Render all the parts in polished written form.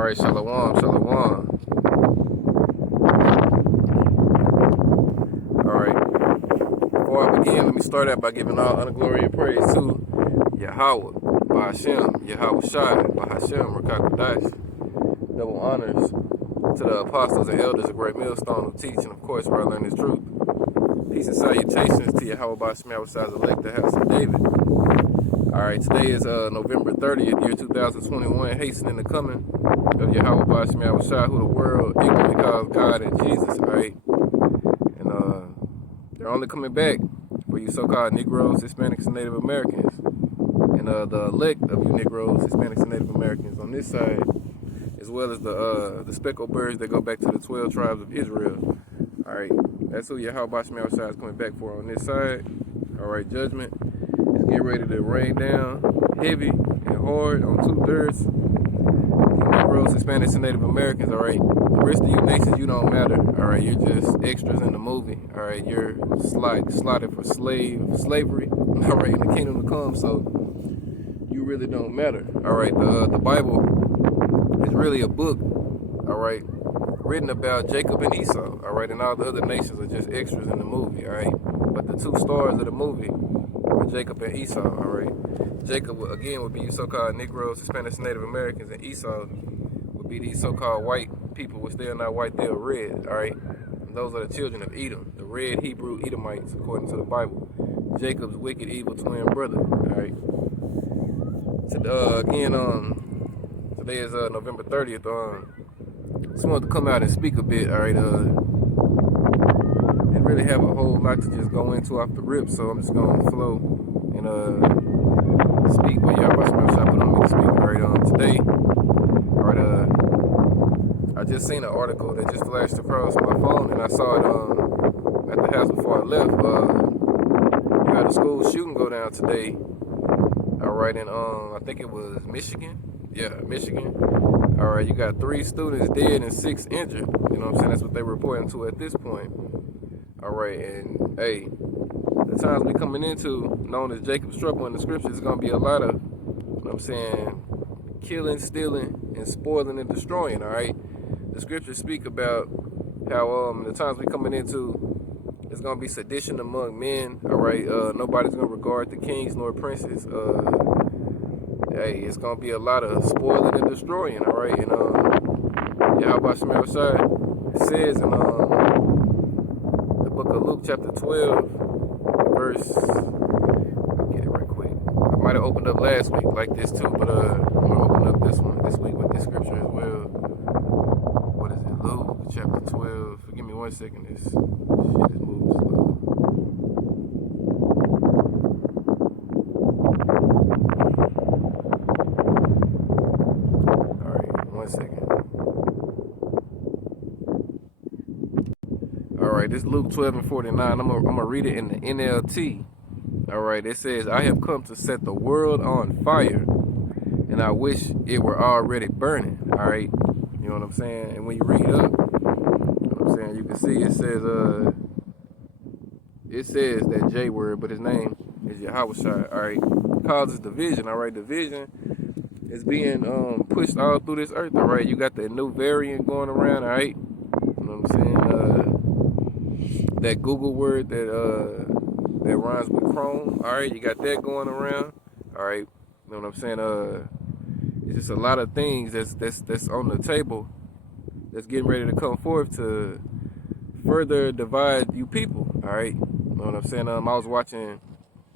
right, shalom, shalom. All right. Before I begin, let me start out by giving all honor, glory, and praise to Yahweh, Bahashem, Yahweh Shai, Bahashem, Rakakwadash. Double honors to the apostles and elders of Great Millstone who teach, and of course, where I learn this truth. Peace and salutations to Yahweh Bahashem, Yahweh Shai's elect, the house of David. All right, today is November 30th, year 2021, hastening the coming of Yahweh Bahashem, Yahweh Shai, who the world ignorantly calls God and Jesus, all right? And they're only coming back for you so-called Negroes, Hispanics, and Native Americans. And the elect of you Negroes, Hispanics, and Native Americans on this side, as well as the speckled birds that go back to the 12 tribes of Israel. All right, that's who Yahweh Bahashem, Yahweh Shai is coming back for on this side. All right, judgment is getting ready to rain down heavy and hard on 2/3 Negroes, Hispanics, and Native Americans. All right, the rest of you nations, you don't matter. All right, you're just extras in the movie. All right, you're slotted for slavery. All right, in the kingdom to come. So you really don't matter. All right, the Bible is really a book. All right, written about Jacob and Esau. All right, and all the other nations are just extras in the movie. All right, but the two stars of the movie are Jacob and Esau. All right, Jacob again would be you so-called Negroes, Hispanics, and Native Americans, and Esau would be these so-called white people, which they are not white, they are red. All right, and those are the children of Edom, the red Hebrew Edomites, according to the Bible. Jacob's wicked, evil twin brother. All right. So, again, today is November 30th. Just wanted to come out and speak a bit. All right. And really have a whole lot to just go into off the rip. So I'm just gonna flow and speak what y'all about to put on me to speak. All right. Today, all right. I just seen an article that just flashed across my phone, and I saw it at the house before I left. You had a school shooting go down today. All right, and I think it was Michigan. Yeah, Michigan. All right, you got 3 students dead and 6 injured. You know what I'm saying? That's what they're reporting to at this point. All right, and hey, the times we coming into, known as Jacob's trouble in the scriptures, is gonna be a lot of, you know what I'm saying, killing, stealing, and spoiling and destroying. All right, the scriptures speak about how the times we coming into, it's gonna be sedition among men. All right, nobody's gonna regard the kings nor princes. Hey, it's gonna be a lot of spoiling and destroying. All right, and Yahweh Shai says in the book of Luke, chapter 12, verse. I'll get it right quick. I might have opened up last week like this too, but I'm gonna open up this week with this scripture as well. What is it? Luke, chapter 12. Forgive me 1 second. This shit is moving slow. All right, this is Luke 12:49. I'm gonna read it in the NLT. All right, it says, "I have come to set the world on fire, and I wish it were already burning." All right, you know what I'm saying? And when you read up, you know what I'm saying, you can see it says that J word, but his name is Yahweh Shai. All right, causes division. All right, division is being pushed all through this earth. All right, you got the new variant going around. All right, you know what I'm saying? That Google word that rhymes with Chrome. All right, you got that going around. All right, you know what I'm saying? It's just a lot of things that's on the table that's getting ready to come forth to further divide you people. All right, you know what I'm saying? I was watching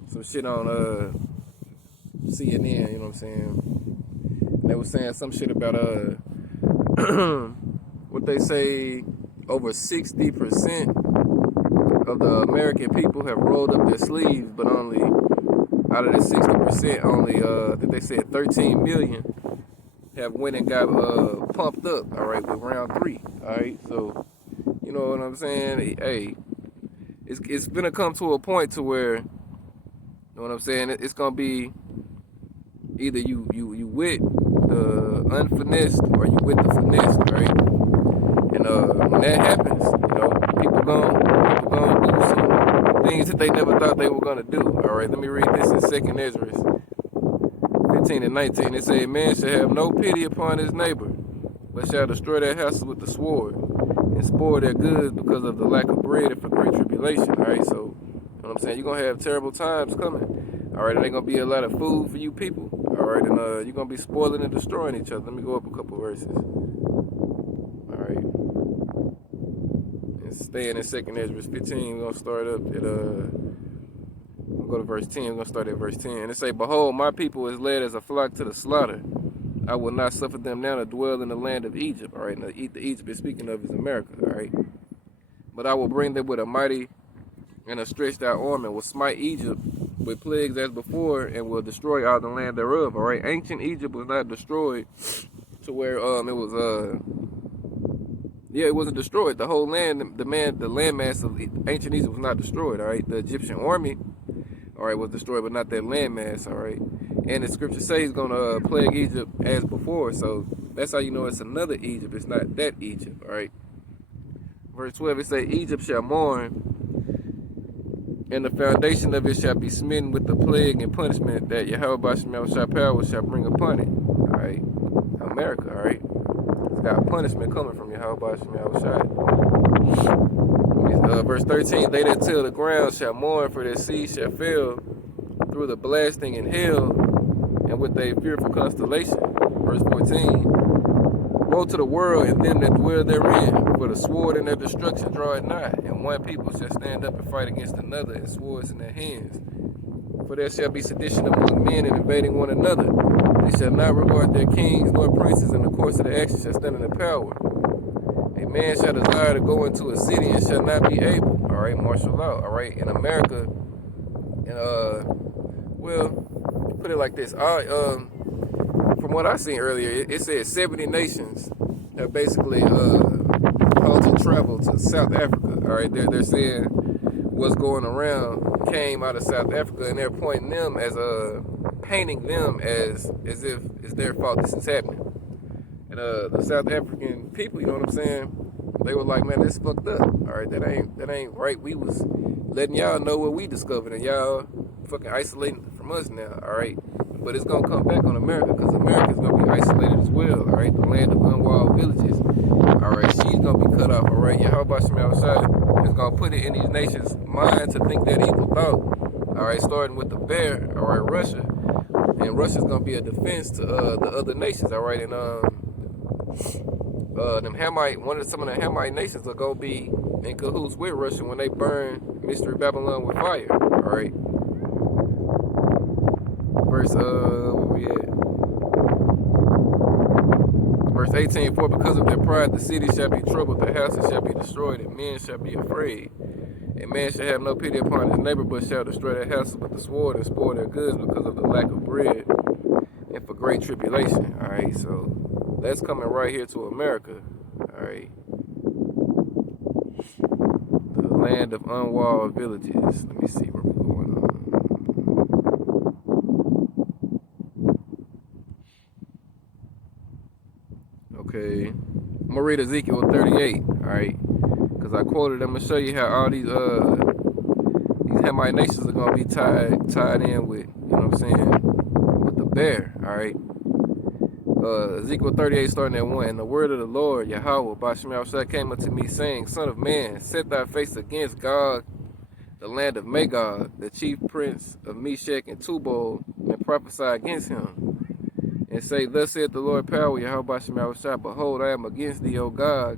some shit on CNN. You know what I'm saying? And they were saying some shit about what they say over 60% of the American people have rolled up their sleeves, but only out of the 60%, only I think they said 13 million have went and got pumped up. All right, with round 3. All right, so you know what I'm saying? Hey, it's gonna come to a point to where, you know what I'm saying? It's gonna be either you with the unfinessed or you with the finessed. All right, and when that happens, you know, people gonna do some things that they never thought they were gonna do. All right, let me read this in 2nd Ezra 15 and 19. It says, "Man shall have no pity upon his neighbor, but shall destroy their houses with the sword, and spoil their goods because of the lack of bread and for great tribulation. All right, so you know what I'm saying? You're going to have terrible times coming. All right, there ain't going to be a lot of food for you people. All right, and you're going to be spoiling and destroying each other. Let me go up a couple verses. All right. And staying in 2nd Ezra 15, we're going to start up at, we'll go to verse 10. We're going to start at verse 10. And it say, behold, my people is led as a flock to the slaughter. I will not suffer them now to dwell in the land of Egypt. All right, now the Egypt is speaking of is America. All right, but I will bring them with a mighty and a stretched out arm, and will smite Egypt with plagues as before, and will destroy all the land thereof. All right, ancient Egypt was not destroyed to where it was it wasn't destroyed. The whole land, the landmass of ancient Egypt was not destroyed. All right, the Egyptian army, all right, was destroyed, but not that landmass. All right. And the scripture says he's going to plague Egypt as before. So that's how you know it's another Egypt. It's not that Egypt, all right? Verse 12, it says, Egypt shall mourn, and the foundation of it shall be smitten with the plague and punishment that Yahweh Basham power shall bring upon it, all right? America, all right? It's got punishment coming from Yahweh Basham. Verse 13, they that till the ground shall mourn, for their seed shall fail through the blasting in hell, and with a fearful constellation. Verse 14, woe to the world and them that dwell therein, for the sword and their destruction draweth nigh, and one people shall stand up and fight against another, and swords in their hands. For there shall be sedition among men and invading one another. They shall not regard their kings nor princes, and the course of their actions shall stand in their power. A man shall desire to go into a city and shall not be able. All right, martial law. All right, in America, well, put it like this. From what I seen earlier, it said 70 nations have basically halted travel to South Africa. All right, they're saying what's going around came out of South Africa, and they're pointing them as painting them as if it's their fault this is happening. And the South African people, you know what I'm saying? They were like, man, this fucked up. All right, that ain't right. We was letting y'all know what we discovered, and y'all fucking isolating from us now. All right, but it's gonna come back on America, because America's gonna be isolated as well. All right, the land of unwalled villages. All right, she's gonna be cut off. All right, Yahweh Shemel Shai is gonna put it in these nations' mind to think that evil thought. All right, starting with the bear. All right, Russia, and Russia's gonna be a defense to the other nations. All right, and some of the Hamite nations are gonna be in cahoots with Russia when they burn Mystery Babylon with fire. All right. Verse where we at? Verse 18, for because of their pride the city shall be troubled, the houses shall be destroyed, and men shall be afraid. A man shall have no pity upon his neighbor, but shall destroy their houses with the sword and spoil their goods because of the lack of bread and for great tribulation. All right, so that's coming right here to America. All right. The land of unwalled villages. Let me see where we're going on. Okay. I'm going to read Ezekiel 38. All right. Because I quoted, I'm going to show you how all these Hamite nations are going to be tied in with, you know what I'm saying, with the bear. All right. Ezekiel 38 starting at 1. And the word of the Lord, Yahweh, Basham Shai, came unto me, saying, Son of man, set thy face against Gog, the land of Magog, the chief prince of Meshech and Tubal, and prophesy against him. And say, Thus saith the Lord power, Yahweh Basham Shai, behold, I am against thee, O Gog,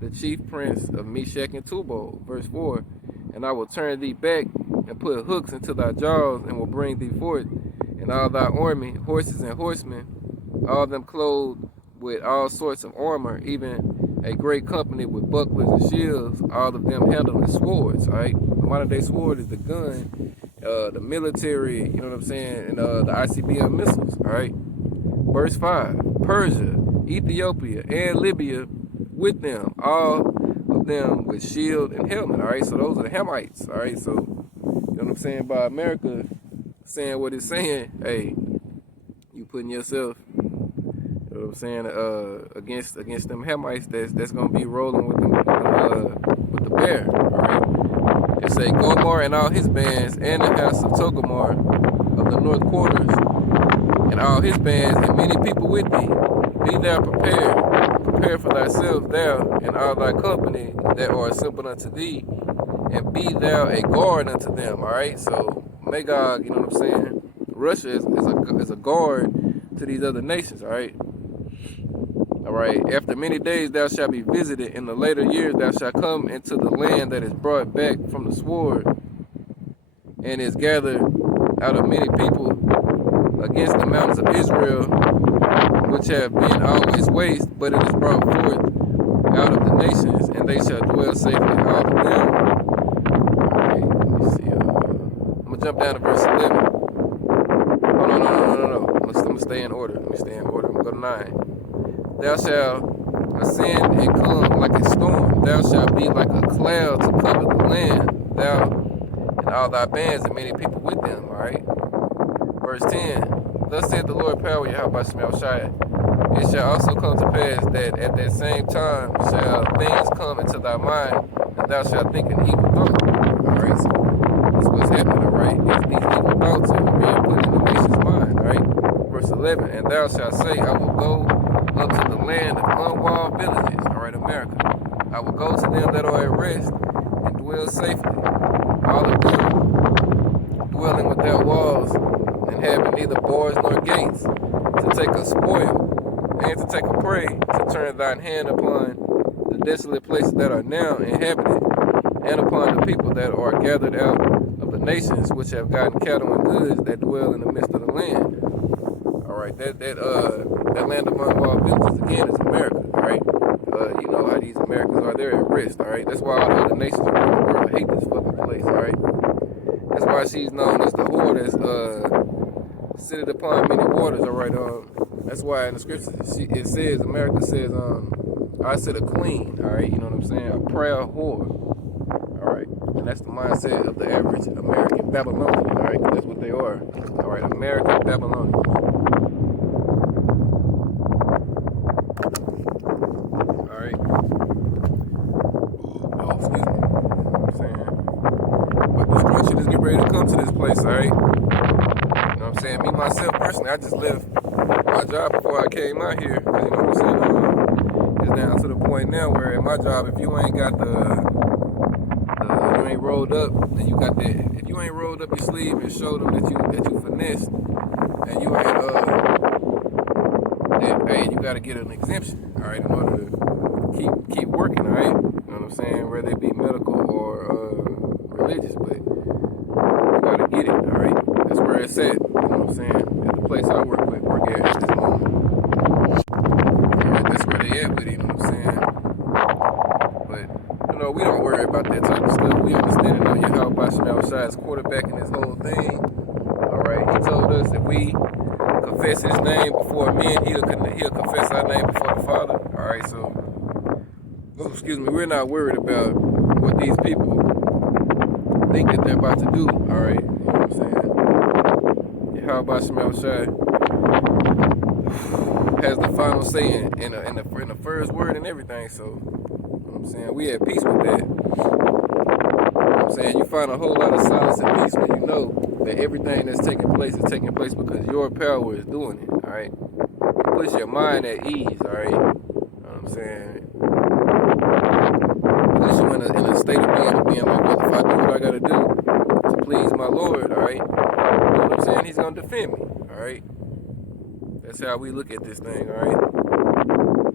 the chief prince of Meshech and Tubal. Verse 4. And I will turn thee back and put hooks into thy jaws, and will bring thee forth, and all thy army, horses and horsemen, all them clothed with all sorts of armor, even a great company with bucklers and shields, all of them handling swords. All right, the modern day sword is the gun, the military, you know what I'm saying, and the ICBM missiles. All right, verse 5. Persia, Ethiopia, and Libya with them, all of them with shield and helmet. All right, so those are the Hamites. All right, so you know what I'm saying, by America saying what it's saying, hey, you putting yourself, you know what I'm saying, against them Hamites that's gonna be rolling with the bear. All right, it say Gomor and all his bands, and the house of Togomar of the north quarters, and all his bands, and many people with thee. Be thou prepared. Prepare for thyself, thou and all thy company that are assembled unto thee, and be thou a guard unto them. All right. So Magog, you know what I'm saying? Russia is a guard to these other nations. All right. All right. After many days thou shalt be visited. In the later years thou shalt come into the land that is brought back from the sword, and is gathered out of many people against the mountains of Israel, which have been always waste, but it is brought forth out of the nations, and they shall dwell safely all of them. Alright, let me see. I'm gonna jump down to verse 11. Oh, no. I'm gonna stay in order. Let me stay in order. I'm gonna go to 9. Thou shalt ascend and come like a storm. Thou shalt be like a cloud to cover the land. Thou and all thy bands and many people with them. Alright. Verse 10. Thus saith the Lord power, Yahweh Shemel Shai. It shall also come to pass that at that same time shall things come into thy mind, and thou shalt think an evil thought. Alright, so that's what's happening, alright? These evil thoughts are being put in the nation's mind, alright? Verse 11, and thou shalt say, I will go up to the land of unwalled villages, alright, America. I will go to them that are at rest and dwell safely, all of them dwelling without walls, and having neither bars nor gates, to take a spoil, and to take a prey, to turn thine hand upon the desolate places that are now inhabited, and upon the people that are gathered out of the nations, which have gotten cattle and goods that dwell in the midst of the land. Alright, that land of unwalled villages again is America, alright? You know how these Americans are, they're at risk, alright? That's why all the other nations around the world hate this fucking place, alright? That's why she's known as the whore that's seated upon many waters, alright? That's why in the scriptures it says, America says, I said a queen, alright? You know what I'm saying? A proud whore, alright? And that's the mindset of the average American Babylonian, alright? That's what they are, alright? American Babylonians. Alright? Oh, excuse me. You know what I'm saying? But destruction is getting ready to come to this place, alright? You know what I'm saying? Me, myself, personally, I just left my job before I came out here, because you know what I'm saying, it's down to the point now where at my job, if you ain't got you ain't rolled up, then you got that. If you ain't rolled up your sleeve and showed them that you finessed, and you ain't then hey, you got to get an exemption, all right, in order to keep working, all right. You know what I'm saying? Whether it be medical or religious, but you got to get it, all right. That's where it's at. You know what I'm saying? At the place I work at this moment. Alright, that's where they at with it, you know what I'm saying? But, you know, we don't worry about that type of stuff. We understand and know Yahweh Shemel Shai is quarterbacking this whole thing. Alright, he told us if we confess his name before men, he'll confess our name before the Father. Alright, so, we're not worried about what these people think that they're about to do. Alright, you know what I'm saying? Yahweh Shemel Shai has the final say in the first word and everything, so you know what I'm saying, we at peace with that. You know what I'm saying? You find a whole lot of solace and peace when you know that everything that's taking place is taking place because your power is doing it, alright? Puts your mind at ease, alright? You know what I'm saying? Puts you in a state of being like, well, if I do what I gotta do to please my Lord, alright? You know what I'm saying? He's gonna defend me, alright? That's how we look at this thing, all right?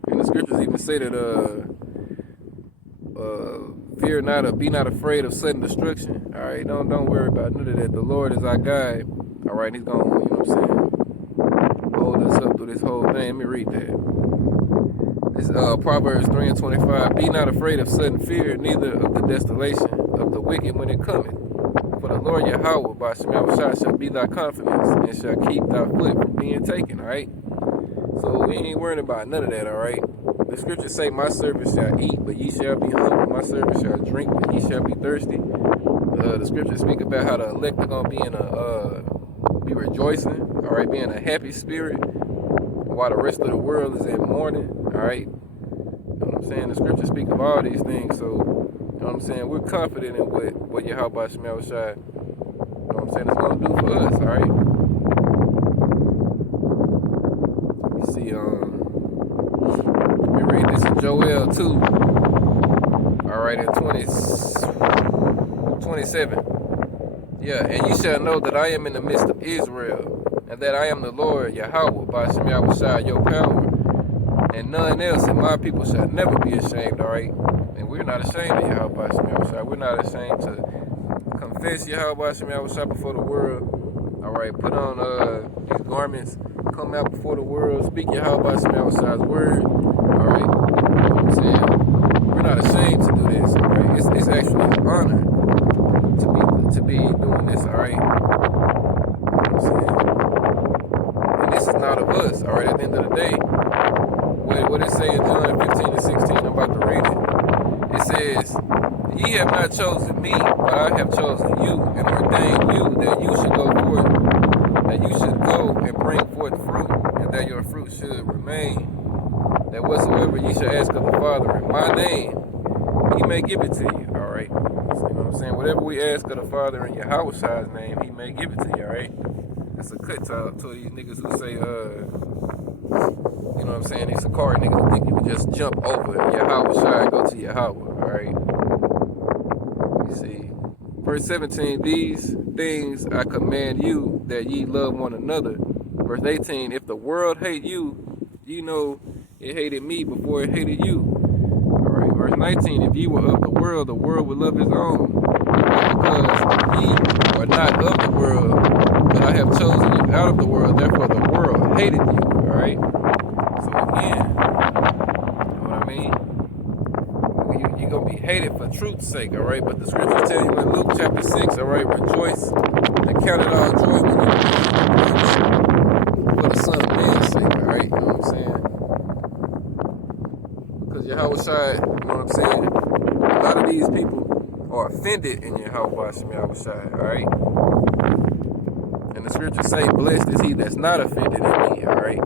And the scriptures even say that, fear not, or be not afraid of sudden destruction, all right? Don't worry about none of that. The Lord is our guide, all right? He's gonna, you know what I'm saying, hold us up through this whole thing. Let me read that. This Proverbs 3:25. Be not afraid of sudden fear, neither of the desolation of the wicked when it cometh. For the Lord Yahweh by Shemel Shai shall be thy confidence, and shall keep thy foot from being taken, alright? So we ain't worrying about none of that, alright? The scriptures say, my servants shall eat, but ye shall be hungry. My servants shall drink, but ye shall be thirsty. The scriptures speak about how the elect are going to be rejoicing, alright? Be in a happy spirit, while the rest of the world is in mourning, alright? You know what I'm saying? The scriptures speak of all these things, so you know what I'm saying? We're confident in what Yahweh Shemel Shai, you know what I'm saying, is going to do for us, all right? let me read this in Joel 2. All right, in 27. Yeah, and ye shall know that I am in the midst of Israel, and that I am the Lord Yahweh, by Shem Yahushua, your power, and none else, and my people shall never be ashamed, all right? And we're not ashamed of Yahweh, by Shem Yahushua. We're not ashamed to confess Yahweh, by Shem Yahushua before the world, all right? Put on these garments, come out before the world, speak Yahweh, by Shem Yahushua's word, all right? You know what I'm saying? We're not ashamed to do this, all right? It's actually an honor to be doing this, all right? You know what I'm saying? And this is not of us, all right? At the end of the day, what it say in John 15 and 16, I'm about to read it. It says, ye have not chosen me, but I have chosen you and ordained you that you should go forth, that you should go and bring forth fruit, and that your fruit should remain, that whatsoever ye shall ask of the Father in my name, he may give it to you, all right? So, you know what I'm saying? Whatever we ask of the Father in Yahweh's name, he may give it to you, all right? That's a cut to these niggas who say, you know what I'm saying? These Sakari niggas who think you can just jump over Yahweh and go to Yahweh, all right? You see, verse 17, these things I command you, that ye love one another. Verse 18, if the world hate you, you know it hated me before it hated you. All right, verse 19, if ye were of the world would love his own. Because ye are not of the world, but I have chosen you out of the world, therefore the world hated you, all right? So again, you know what I mean? You're going to be hated for truth's sake, all right? But the scriptures tell you in Luke chapter 6, all right, rejoice and count it all joy when you for the Son of Man's sake, all right? You know what I'm saying? Because Yahweh Shai, you know what I'm saying? A lot of these people are offended in Yahweh Shai, all right? And the scriptures say, blessed is he that's not offended in me, all right?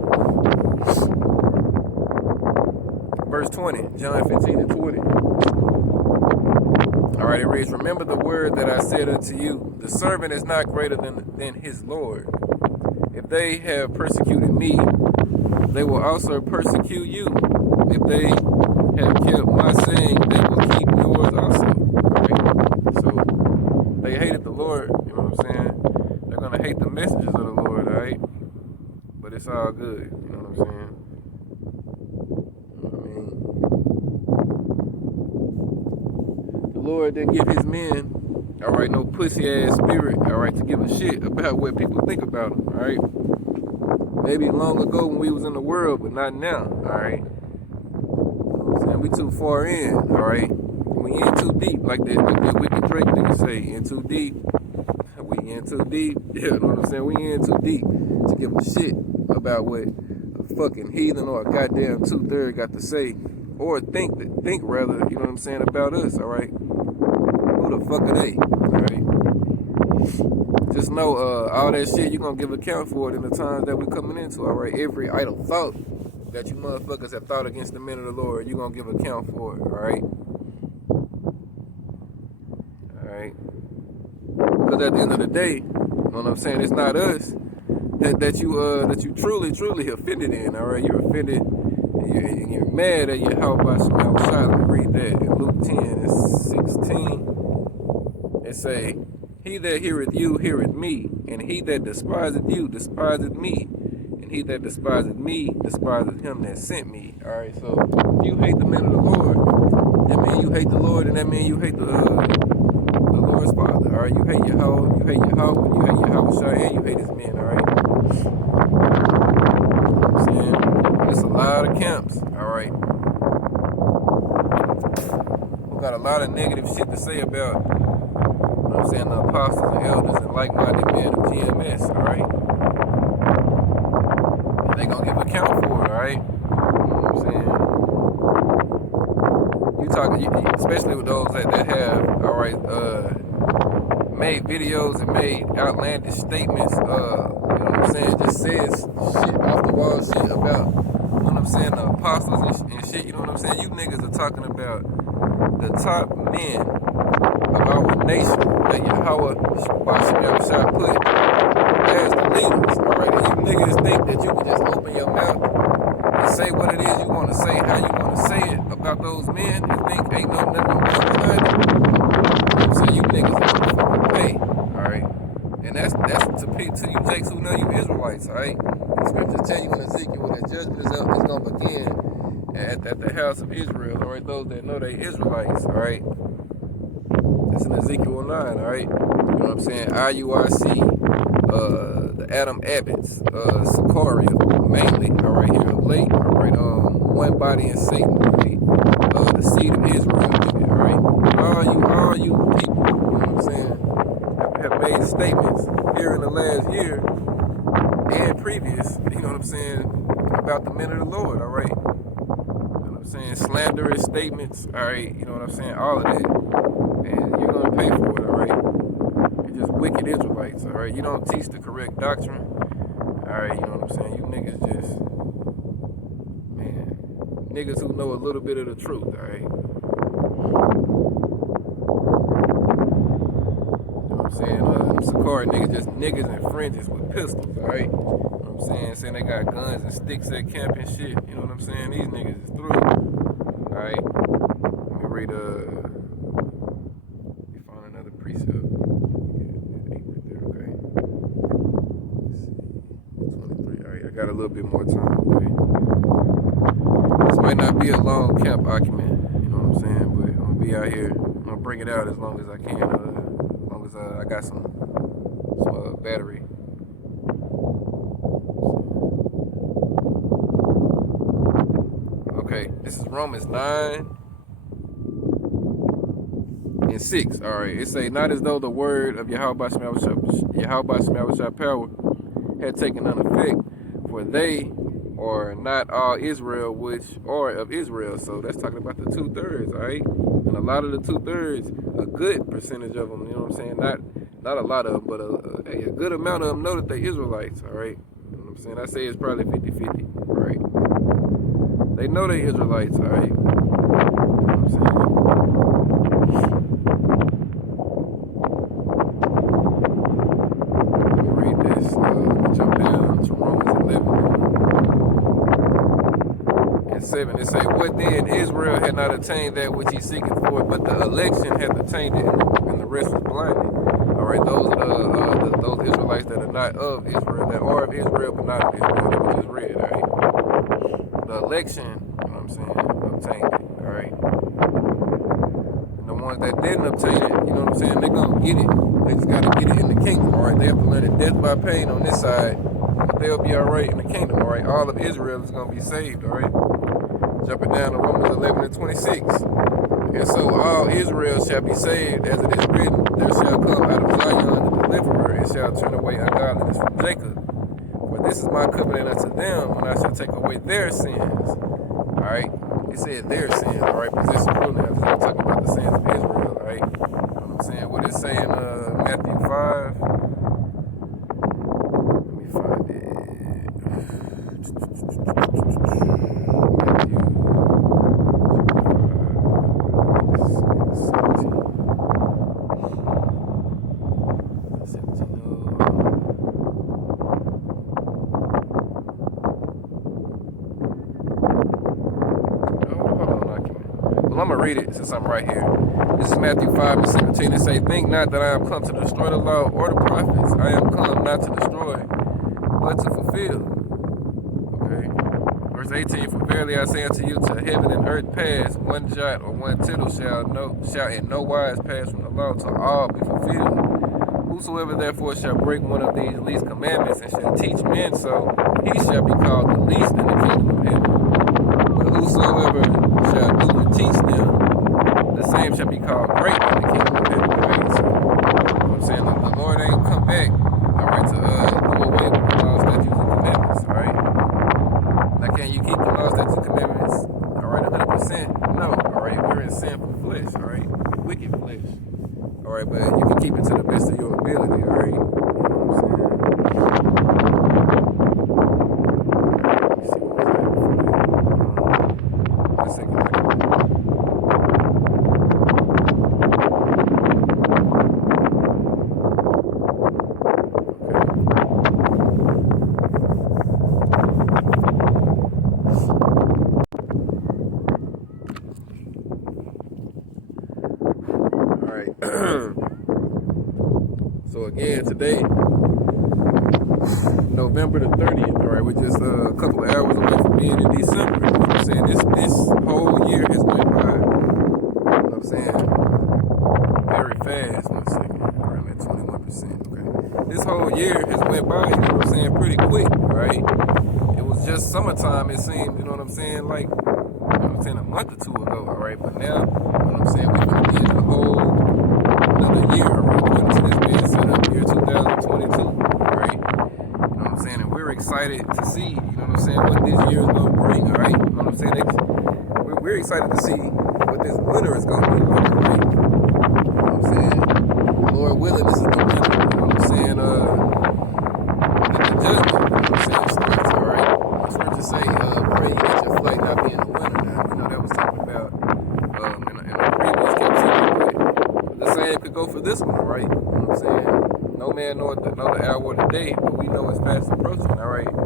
Verse 20, John 15 and 20. All right, it reads, remember the word that I said unto you, the servant is not greater than his Lord. If they have persecuted me, they will also persecute you. If they have kept my saying, they will keep yours also. Right? So they hated the Lord, you know what I'm saying? They're going to hate the messages of the Lord, all right? But it's all good, you know what I'm saying? The Lord didn't give his men, all right, no pussy ass spirit, all right, to give a shit about what people think about him, all right? Maybe long ago when we was in the world, but not now, all right? You know what I'm saying? We too far in, all right? We in too deep, like that wicked Drake nigga say, in too deep. We in too deep, yeah, you know what I'm saying? We in too deep to give a shit about what a fucking heathen or a goddamn 2/3 got to say, or think rather, you know what I'm saying, about us, all right? Who the fuck are they, all right? Just know, all that shit, you're gonna give account for it in the times that we're coming into, all right? Every idle thought that you motherfuckers have thought against the men of the Lord, you're gonna give account for it, all right? All right? Because at the end of the day, you know what I'm saying, it's not us that you truly offended in, all right? You're offended, and you're mad at Yahweh Shai. Let me read that in Luke 10 and 16. It say, he that heareth you heareth me, and he that despiseth you despiseth me, and he that despiseth me despiseth him that sent me. All right, so if you hate the men of the Lord, that means you hate the Lord, and that means you hate the Lord's Father. All right, you hate Yahweh, you hate Yahweh Shai, and you hate his men. All right, you know what I'm saying, it's a lot of camps. All right, we got a lot of negative shit to say about, I'm saying, the apostles and elders and like-minded men of GMS, all right? And they gonna give account for it, all right? You know what I'm saying? You talking, especially with those that have, all right, made videos and made outlandish statements, you know what I'm saying, just says shit off the wall shit about, you know what I'm saying, the apostles and shit, you know what I'm saying? You niggas are talking about the top men of our nation that Yahweh Shai put as the leaders, all right? And you niggas think that you can just open your mouth say what it is you want to say, how you want to say it about those men, and think ain't no nothing behind it. So you niggas are gonna fucking pay, alright? And that's to you Jakes who know you Israelites, alright? The scriptures tell you in Ezekiel that judgment is gonna begin at the house of Israel, alright? Those that know they Israelites, alright? That's in Ezekiel 9, alright? You know what I'm saying? IUIC, the Adam Abbots, Sicaria, mainly, alright, here of late, alright, One Body in Satan, the seed of Israel, alright? All you people, you know what I'm saying, have made statements here in the last year and previous, you know what I'm saying, about the men of the Lord, alright? You know what I'm saying? Slanderous statements, alright, you know what I'm saying? All of that. And you're gonna pay for it, alright? You're just wicked Israelites, alright? You don't teach the correct doctrine. Alright, you know what I'm saying? You niggas just, man, niggas who know a little bit of the truth, alright? Saying Sakari niggas just niggas in fringes with pistols, alright? You know what I'm saying? Saying they got guns and sticks at camp and shit. You know what I'm saying? These niggas is through. Alright? Let me read we found another precept. Yeah, 8 right there, okay. Let's see. 23. Alright, I got a little bit more time, okay? This might not be a long camp argument, you know what I'm saying? But I'm gonna be out here. I'm gonna bring it out as long as I can. I got some battery. Okay, this is Romans 9:6. Alright, it say, not as though the word of Yahweh Shemawashah power had taken on effect, for they are not all Israel which are of Israel. So that's talking about the 2/3, alright? And a lot of the 2/3, a good percentage of them, you know what I'm saying? Not a lot of them, but a good amount of them know that they're Israelites, alright? You know what I'm saying? I say it's probably 50-50, alright? They know they're Israelites, alright? You know what I'm saying? Let me read this. Jump down to Romans 11:7. It say, what then? Israel had not attained that which he seeketh for, but the election hath attained it, and the rest is blinded. Alright, those are those Israelites that are not of Israel, that are of Israel but not of Israel, that we just read, alright? The election, you know what I'm saying, obtained it, alright? And the ones that didn't obtain it, you know what I'm saying, they're gonna get it. They just gotta get it in the kingdom, alright? They have to learn it death by pain on this side, but they'll be alright in the kingdom, alright? All of Israel is gonna be saved, alright? Jumping down to Romans 11:26. And so all Israel shall be saved, as it is written, there shall come out of Zion the deliverer, and shall turn away ungodliness from Jacob. For this is my covenant unto them, when I shall take away their sins. Alright? It said their sins, alright? Possessive pronouns. It's not talking about the sins of Israel, alright? You know what I'm saying? What it say in Matthew 5? Let me find it. I'm going to read it since I'm right here. This is Matthew 5:17. It say, think not that I am come to destroy the law or the prophets. I am come not to destroy, but to fulfill. Okay. Verse 18, for verily I say unto you, till heaven and earth pass, one jot or one tittle shall in no wise pass from the law till all be fulfilled. Whosoever therefore shall break one of these least commandments and shall teach men so, he shall be called the least in the kingdom of heaven. But whosoever shall do and teach them, the same shall be called great in the kingdom of heaven. Right? So, you know what I'm saying? The Lord ain't come back, alright, to do away with the laws, statutes, and commandments, alright? Now, can you keep the laws, statutes, and commandments, alright, 100%? No, alright? We're in sinful flesh, alright? Wicked flesh. Alright, but you can keep it to the best of your ability, alright? You know what I'm saying? again, today, November the 30th, all right, we're just a couple of hours away from being in December. You know what I'm saying? This whole year has went by, you know what I'm saying, very fast. 1 second, all right, I'm at 21%, okay. This whole year has went by, you know what I'm saying, pretty quick, right? It was just summertime, it seemed, you know what I'm saying, like, you know what I'm saying, a month or two ago, all right? But now, you know what I'm saying, we're going to be in a whole another year, all right, according to this being set up, year 2022, all right? You know what I'm saying, and we're excited to see, you know what I'm saying, what this year is going to bring, all right? You know what I'm saying, we're excited to see what this winter is going to be like, all right? You know what I'm saying, Lord willing, this is the winter, you know what I'm saying, the judgment, you know what I'm saying, starts, all right? The scriptures say, pray that your flight not be in the winter. Now, you know, that was talking about in the previous captivity, but the same could go for this one, all right? You know what I'm saying? No man know the hour or the day, but we know it's fast approaching, all right? You know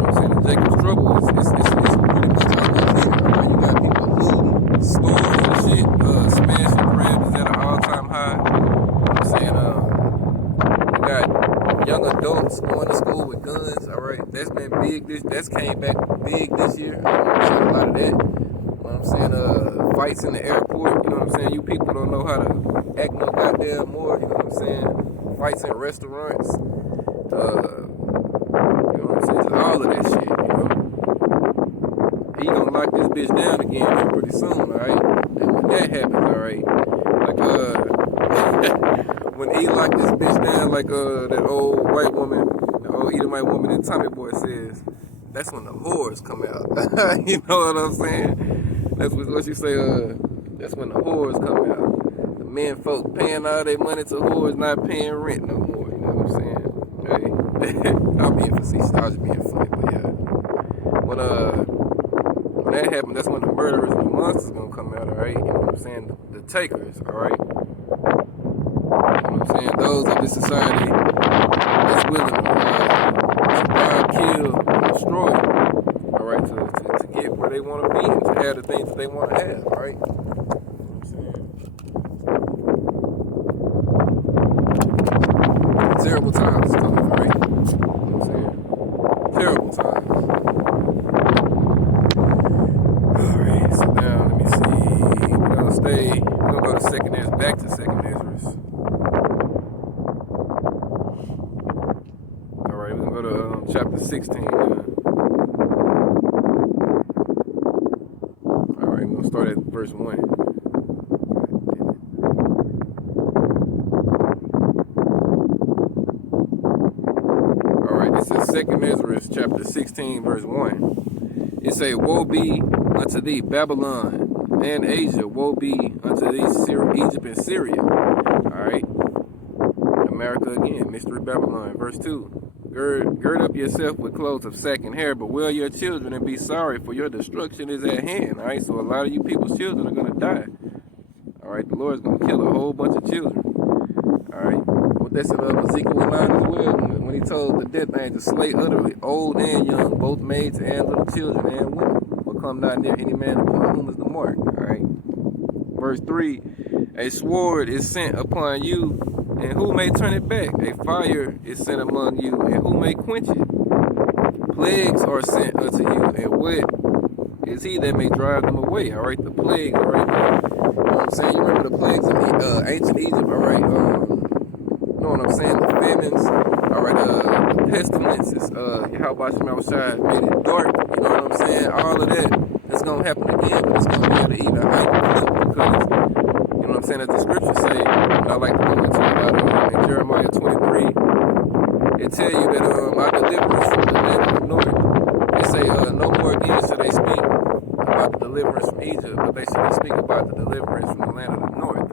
what I'm saying? The Jacob's trouble is pretty much almost here, all right? You got people looting stores and shit, smash and grab is at an all-time high. You know what I'm saying? You got young adults going to school with guns, all right? That's been big. That's came back big this year. You know what I'm saying? A lot of that. You know what I'm saying? Fights in the airport. You know what I'm saying? You people don't know how to act no goddamn more. You know what I'm saying? Fights in restaurants. You know what I'm saying? Just all of that shit. You know. He gonna lock this bitch down again pretty soon, all right? And when that happens, all right, like when he locked this bitch down, like that old white woman, the old Edomite woman in Tommy Boy says, that's when the whores come out. You know what I'm saying? That's what you say. That's when the whores come out. The men folk paying all their money to whores, not paying rent no more. You know what I'm saying? Hey, I'm being facetious. I was being funny, but yeah. When that happens, that's when the murderers and the monsters gonna come out. All right, you know what I'm saying? The takers. All right. You know what I'm saying? Those of this society that's willing to survive, kill, and destroy, all right, to get where they want to be and to have the things that they want to have, all right? You know what I'm saying? Terrible times coming, all right? You know what I'm saying? Terrible times. All right, so now let me see. We're going to go to second Ezra, back to second Ezra. Alright, we're going to go to chapter 16 now. Alright, we're going to start at verse 1. Alright, this is second Ezra, chapter 16, verse 1. It say, woe be unto thee, Babylon, and Asia, woe be unto thee, Egypt and Syria. Alright. America again, mystery Babylon. Verse 2. Gird up yourself with clothes of sack and hair, but wail your children and be sorry, for your destruction is at hand. Alright, so a lot of you people's children are going to die. Alright, the Lord's going to kill a whole bunch of children. Alright, well, that's in Ezekiel 9 as well, when he told the death angel, slay utterly, old and young, both maids and little children and women, will come not near any man upon whom is the mark. Alright, verse 3. A sword is sent upon you, and who may turn it back? A fire is sent among you, and who may quench it? Plagues are sent unto you, and what is he that may drive them away? All right, the plagues, all right. You know what I'm saying? You remember the plagues of ancient Egypt, all right? You know what I'm saying? The famines, all right, the pestilences, Yahweh Shai made it dark, you know what I'm saying? All of that is going to happen again, but it's going to be able to eat a heightened clip because, you know what I'm saying, as the scriptures say, and I like to go into about in Jeremiah 23, it tell you that our deliverance from the land of the north, they say no more again should they speak about the deliverance from Egypt, but they should speak about the deliverance from the land of the north.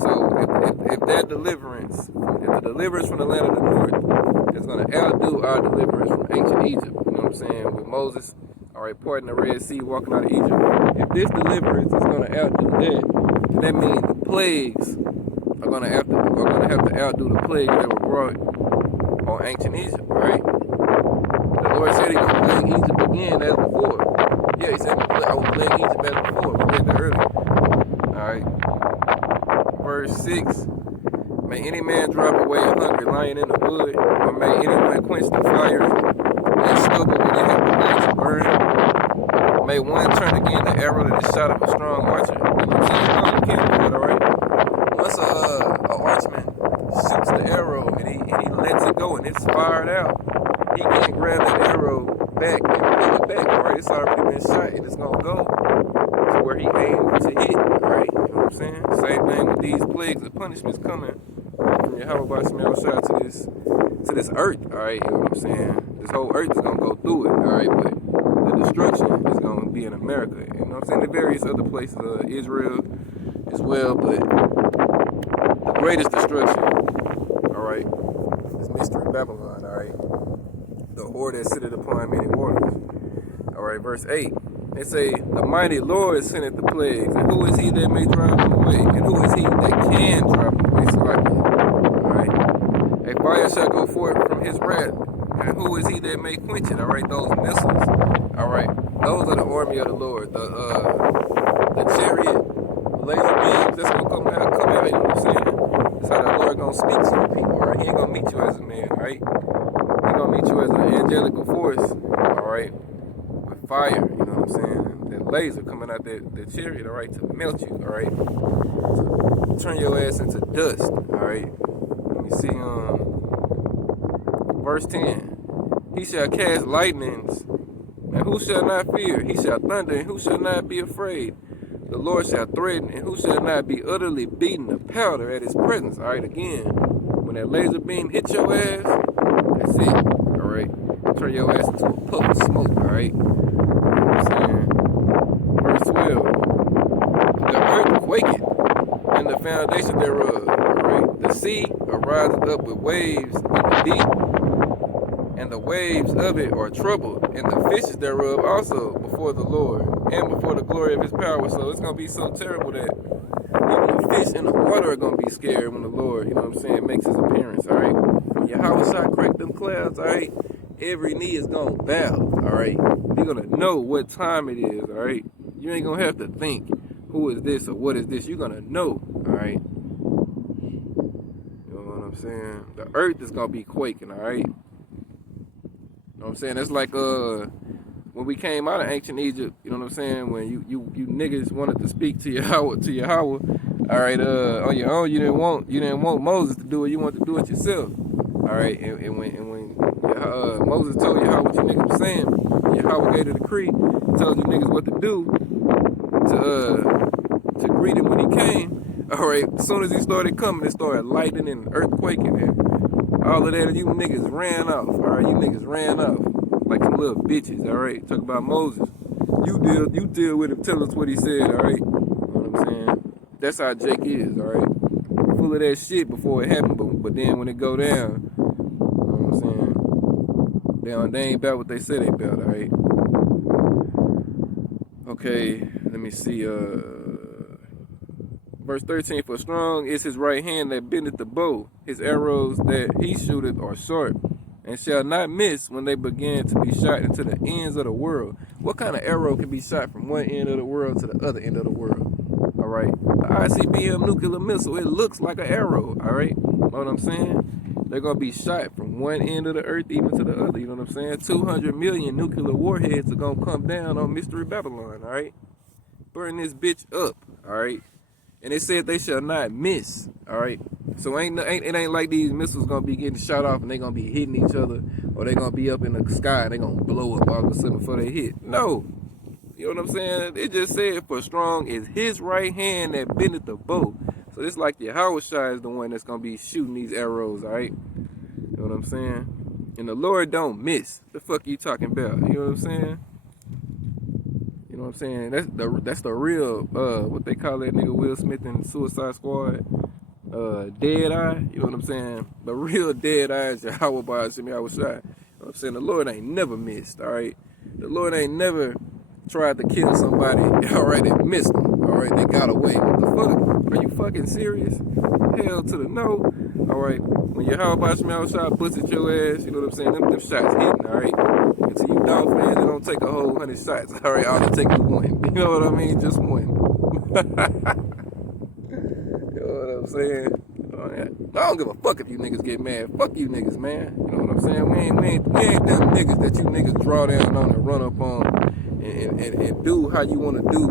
So if that deliverance, if the deliverance from the land of the north is going to outdo our deliverance from ancient Egypt, you know what I'm saying, with Moses, all right, parting the Red Sea, walking out of Egypt, if this deliverance is going to outdo that means the plagues are going to have to outdo the plagues that were brought on ancient Egypt, right? The Lord said He's going to plague Egypt again as before. Yeah, He said I will plague Egypt as before. We read that earlier. All right. Verse 6. May any man drive away a hungry lion in the wood, or may anyone quench the fire and stubble when they have begun to burn. May one turn again the arrow that is shot of a strong archer. You know what I'm saying? You can't do it, alright? Once a archman shoots the arrow and he lets it go and it's fired out, he can't grab that arrow back and pull it back, alright? It's already been shot and it's gonna go to where he aimed to hit, alright? You know what I'm saying? Same thing with these plagues and punishments coming from Yahweh by Shemel Shah to this earth, alright? You know what I'm saying? This whole earth is gonna go through it, alright? But the destruction is gonna be in America. You know what I'm saying? The various other places, Israel as well, but the greatest destruction, alright, is Mystery Babylon, alright? The whore that sitteth upon many waters. Alright, verse 8. They say, the mighty Lord sendeth the plagues, and who is he that may drive them away? And who is he that can drive them away? So like, alright. A fire shall go forth from his wrath, and who is he that may quench it? Alright, those missiles. Alright, those are the army of the Lord. The chariot, laser beams, that's gonna come out, you know what I'm saying? That's how the Lord gonna speak to the people, alright? He ain't gonna meet you as a man, alright? He gonna meet you as an angelical force, alright? With fire, you know what I'm saying? That laser coming out that chariot, alright, to melt you, alright? To turn your ass into dust, alright? Let me see, verse 10. He shall cast lightnings, and who shall not fear? He shall thunder, and who shall not be afraid? The Lord shall threaten, and who shall not be utterly beaten to powder at his presence? Alright, again, when that laser beam hits your ass, that's it, alright? Turn your ass into a puff of smoke, alright? You know what I'm saying? Verse 12. The earth quaketh, and the foundation thereof, alright? The sea ariseth up with waves of the deep, and the waves of it are troubled, and the fishes thereof also before the Lord, and before the glory of his power. So it's going to be so terrible that even the fish in the water are going to be scared when the Lord, you know what I'm saying, makes his appearance, all right? When Yahweh Shah crack them clouds, all right, every knee is going to bow, all right? You're going to know what time it is, all right? You ain't going to have to think, who is this or what is this? You're going to know, all right? You know what I'm saying? The earth is going to be quaking, all right? You know what I'm saying? That's like when we came out of ancient Egypt, you know what I'm saying? When you niggas wanted to speak to Yahweh, all right, on your own, you didn't want Moses to do it, you wanted to do it yourself. All right, and when Moses told Yahweh what you niggas was saying, Yahweh gave the decree, told you niggas what to do to greet him when he came. All right, as soon as he started coming, it started lightning and earthquaking and all of that, and you niggas ran off. All right, you niggas ran off like some little bitches. All right, talk about Moses. You deal with him. Tell us what he said. All right, you know what I'm saying? That's how Jake is. All right, full of that shit before it happened, but then when it go down, you know what I'm saying? They ain't about what they say they about. All right. Okay, let me see. Verse 13, for strong is his right hand that bendeth the bow. His arrows that he shooteth are sharp, and shall not miss when they begin to be shot into the ends of the world. What kind of arrow can be shot from one end of the world to the other end of the world? All right. The ICBM nuclear missile, it looks like an arrow. All right. Know what I'm saying? They're going to be shot from one end of the earth even to the other. You know what I'm saying? 200 million nuclear warheads are going to come down on Mystery Babylon. All right. Burn this bitch up. All right. And they said they shall not miss, all right? So it ain't like these missiles gonna be getting shot off and they gonna be hitting each other, or they gonna be up in the sky and they gonna blow up all of a sudden before they hit. No, you know what I'm saying? It just said, for strong is his right hand that bendeth the bow. So it's like Yahweh Shai is the one that's gonna be shooting these arrows, all right? You know what I'm saying? And the Lord don't miss. The fuck you talking about? You know what I'm saying? You know what I'm saying? That's the real, what they call that nigga Will Smith in Suicide Squad, dead eye. You know what I'm saying? The real dead eye is Yahweh by Hashem Yahweh Shai. You know what I'm saying? The Lord ain't never missed, all right? The Lord ain't never tried to kill somebody, all right, and missed them, all right? They got away. What the fuck? Are you fucking serious? Hell to the no, all right? When Yahweh by Hashem Yahweh Shai puts at your ass, you know what I'm saying? Them shots hitting, all right? And to you dog fans, it don't take a whole 100 shots, all right? All it take is one. You know what I mean? Just one. You know what I'm saying? You know I don't give a fuck if you niggas get mad. Fuck you niggas, man. You know what I'm saying? We ain't them niggas that you niggas draw down on and run up on and do how you want to do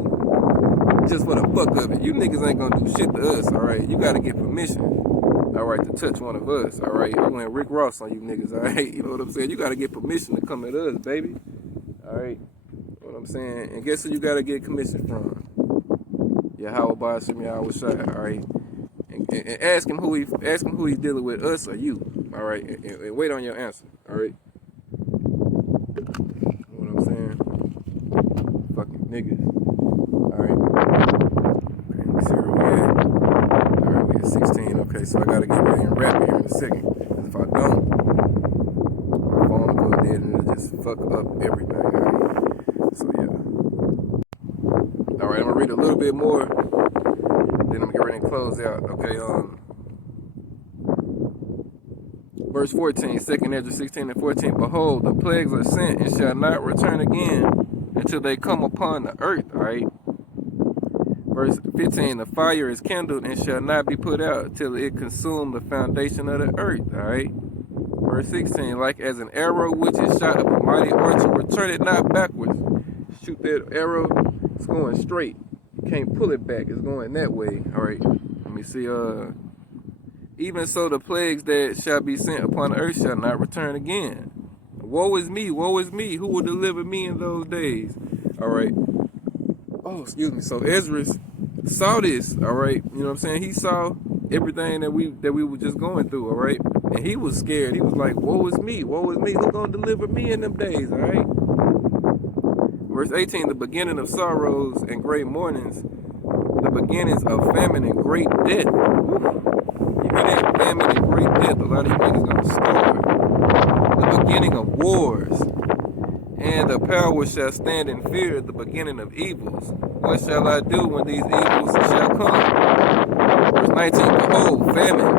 just for the fuck of it. You niggas ain't gonna do shit to us, all right? You gotta get permission, all right, to touch one of us, all right? I went Rick Ross on you niggas, all right? You know what I'm saying? You gotta get permission to come at us, baby, all right? You know what I'm saying? And guess who you gotta get commission from? Yahweh Ba'ashem Yahweh Shai, all right? And ask him who he's dealing with, us or you, all right? And wait on your answer, all right? You know what I'm saying? Fucking niggas. All right. Okay, let's see where we at. All right, we at 16. Okay, so I gotta get ready and rap here in a second. Because if I don't, my phone will go dead and it'll just fuck up everything. All right. So yeah. All right, I'm gonna read a little bit more. Then I'm gonna get ready and close out. Okay. Verse 14, 2nd Ezra 16 and 14. Behold, the plagues are sent and shall not return again until they come upon the earth. All right. Verse 15, the fire is kindled and shall not be put out till it consume the foundation of the earth. All right. Verse 16, like as an arrow which is shot up a mighty archer, return it not backwards. Shoot that arrow, it's going straight. You can't pull it back. It's going that way. All right. Let me see. Even so, the plagues that shall be sent upon the earth shall not return again. Woe is me, woe is me. Who will deliver me in those days? All right. Oh, excuse me. So Ezra saw this. All right. You know what I'm saying? He saw everything that we were just going through. All right. And he was scared. He was like, woe is me, woe is me. Who's gonna deliver me in them days? All right. Verse 18, the beginning of sorrows and great mournings, the beginnings of famine and great death. You hear that? Famine and great death. A lot of you niggas gonna starve. The beginning of wars. And the power shall stand in fear, the beginning of evils. What shall I do when these evils shall come? Verse 19, behold, famine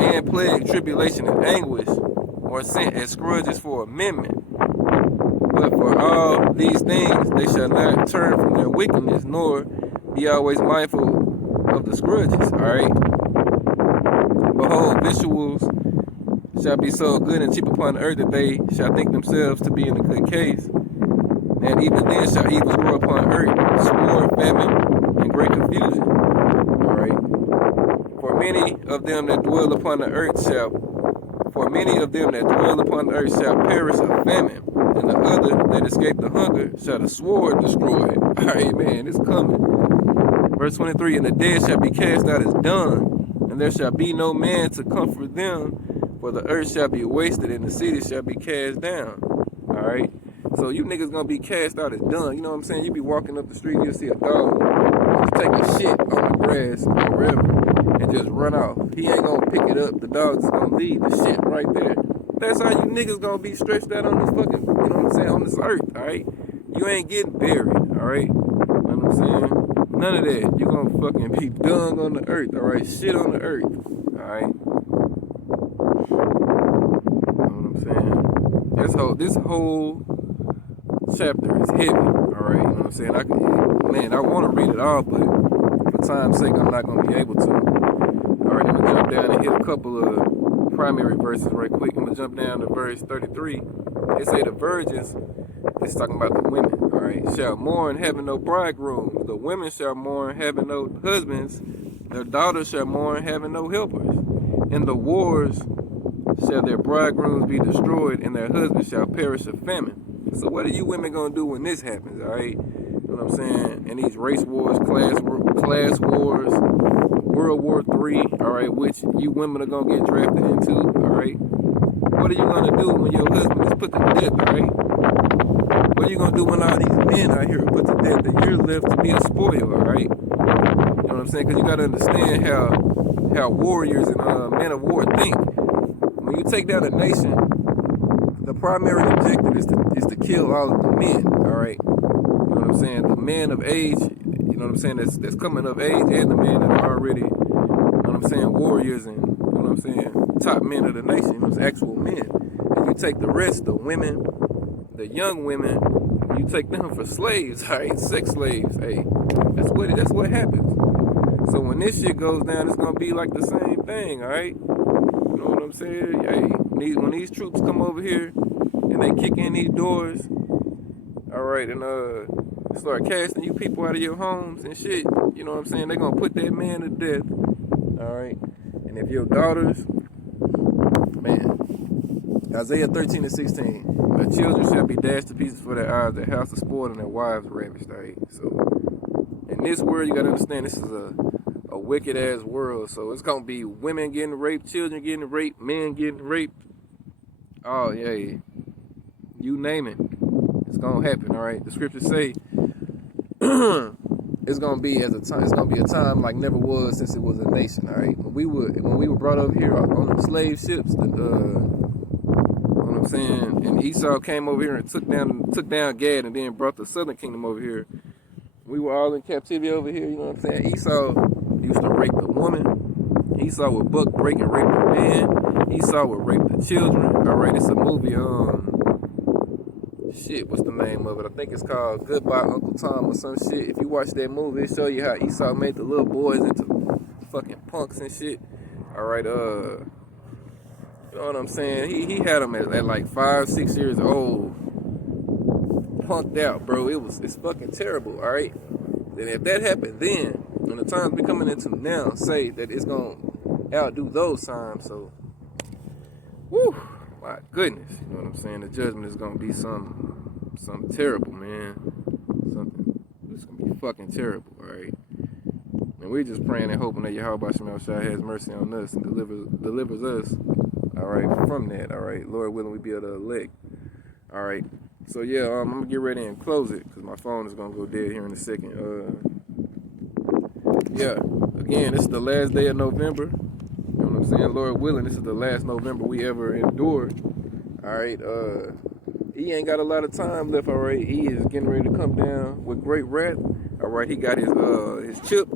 and plague, tribulation and anguish are sent as scourges for amendment. But for all these things they shall not turn from their wickedness, nor be always mindful of the scourges. All right. Behold, victuals shall be so good and cheap upon the earth that they shall think themselves to be in a good case. And even then shall evils grow upon earth, sword, famine, and great confusion. All right. For many of them that dwell upon the earth shall perish of famine, and the other that escape the hunger shall the sword destroy. All right, man, it's coming. Verse 23, and the dead shall be cast out as dung, and there shall be no man to comfort them, for the earth shall be wasted, and the city shall be cast down. All right? So you niggas gonna be cast out as dung. You know what I'm saying? You be walking up the street, you'll see a dog just take a shit on the grass or wherever and just run off. He ain't gonna pick it up. The dog's gonna leave the shit right there. That's how you niggas gonna be stretched out on this fucking, you know what I'm saying, on this earth, all right? You ain't getting buried, all right? You know what I'm saying? None of that. You gonna fucking be dung on the earth, all right? Shit on the earth, all right? You know what I'm saying? This whole chapter is heavy, all right? You know what I'm saying? I want to read it all, but for time's sake, I'm not gonna be able to. All right, I'm gonna jump down and hit a couple of primary verses right quick. I'm gonna jump down to verse 33. It say the virgins, it's talking about the women, all right, shall mourn having no bridegrooms. The women shall mourn having no husbands. Their daughters shall mourn having no helpers. In the wars shall their bridegrooms be destroyed, and their husbands shall perish of famine. So what are you women gonna do when this happens, all right? You know what I'm saying? And these race wars, class wars, World War III, all right, which you women are gonna get drafted into, all right? What are you gonna do when your husband is put to death, all right? What are you gonna do when all these men out here are put to death and you're left to be a spoil, all right? You know what I'm saying? Because you gotta understand how warriors and men of war think. When you take down a nation, the primary objective is to kill all of the men, all right? You know what I'm saying? The men of age, you know what I'm saying, that's coming of age, and the men that are already, you know what I'm saying, warriors and, you know what I'm saying, top men of the nation, those actual men. If you take the rest, the women, the young women, you take them for slaves, all right? Sex slaves, hey, that's what happens. So when this shit goes down, it's gonna be like the same thing, all right? You know what I'm saying? Hey, when these troops come over here and they kick in these doors, all right, and start casting you people out of your homes and shit, you know what I'm saying? They're gonna put that man to death, all right? And if your daughters, man, Isaiah 13:16, their children shall be dashed to pieces for their eyes, their house is spoiled and their wives ravished, all right? So, in this world, you gotta understand this is a wicked ass world. So it's gonna be women getting raped, children getting raped, men getting raped. Oh yeah, you name it, it's gonna happen. All right, the scriptures say it's gonna be it's gonna be a time like never was since it was a nation. All right, when we were brought over here on the slave ships, you know what I'm saying, and Esau came over here and took down Gad, and then brought the southern kingdom over here. We were all in captivity over here. You know what I'm saying? Esau used to rape the woman. Esau would buck break and rape the man. Esau would rape the children. All right, it's a movie. Shit, what's the name of it? I think it's called Goodbye Uncle Tom or some shit. If you watch that movie, it show you how Esau made the little boys into fucking punks and shit. All right, you know what I'm saying? He had them at like 5, 6 years old, punked out, bro. It's fucking terrible. All right, and if that happened then, and the times we coming into now, say that it's gonna outdo those times. So, whew, my goodness, you know what I'm saying? The judgment is gonna be something terrible, man. It's gonna be fucking terrible, all right? And we're just praying and hoping that Yahweh Shemel Shai has mercy on us and delivers us, all right, from that, all right? Lord willing, we be able to elect, all right? So yeah, I'm gonna get ready and close it because my phone is gonna go dead here in a second. Yeah, again, this is the last day of November. You know what I'm saying? Lord willing, this is the last November we ever endured. All right, he ain't got a lot of time left. All right, he is getting ready to come down with great wrath. All right, he got his chip,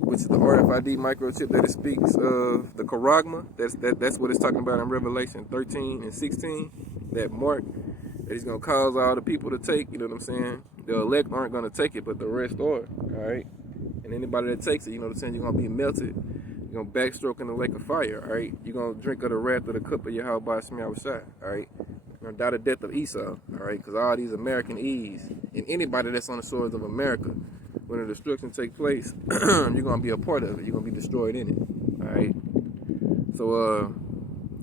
which is the RFID microchip that it speaks of the charagma. That's what it's talking about in Revelation 13 and 16. That mark that he's gonna cause all the people to take. You know what I'm saying? The elect aren't gonna take it, but the rest are. All right. And anybody that takes it, you know what I'm saying, you're going to be melted. You're going to backstroke in the lake of fire, all right? You're going to drink of the wrath of the cup of Yahweh Shemel Shai, all right? You're going to die the death of Esau, all right? Because all these American E's and anybody that's on the shores of America, when the destruction takes place, you're going to be a part of it. You're going to be destroyed in it, all right? So,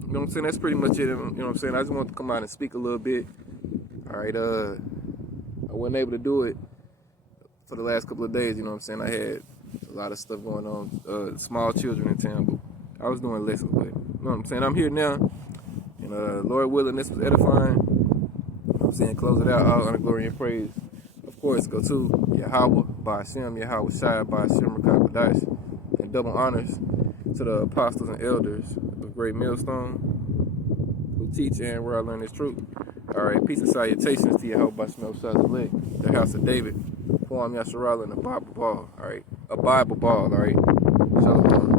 you know what I'm saying? That's pretty much it. You know what I'm saying? I just wanted to come out and speak a little bit, all right? I wasn't able to do it for the last couple of days. You know what I'm saying? I had a lot of stuff going on, small children in town, but I was doing lessons, but you know what I'm saying? I'm here now, and Lord willing, this was edifying. You know what I'm saying? Close it out, all honor, glory, and praise. Of course, go to Yahweh, by Hashem, Yahweh Shai, by Hashem, Rakah Kadash, and double honors to the apostles and elders of Great Millstone who teach and where I learn this truth. All right, peace and salutations to Yahweh Shemel Shai's elect, the house of David, Form Yasharal, and a Bible ball, all right? A Bible ball, all right? Shalom.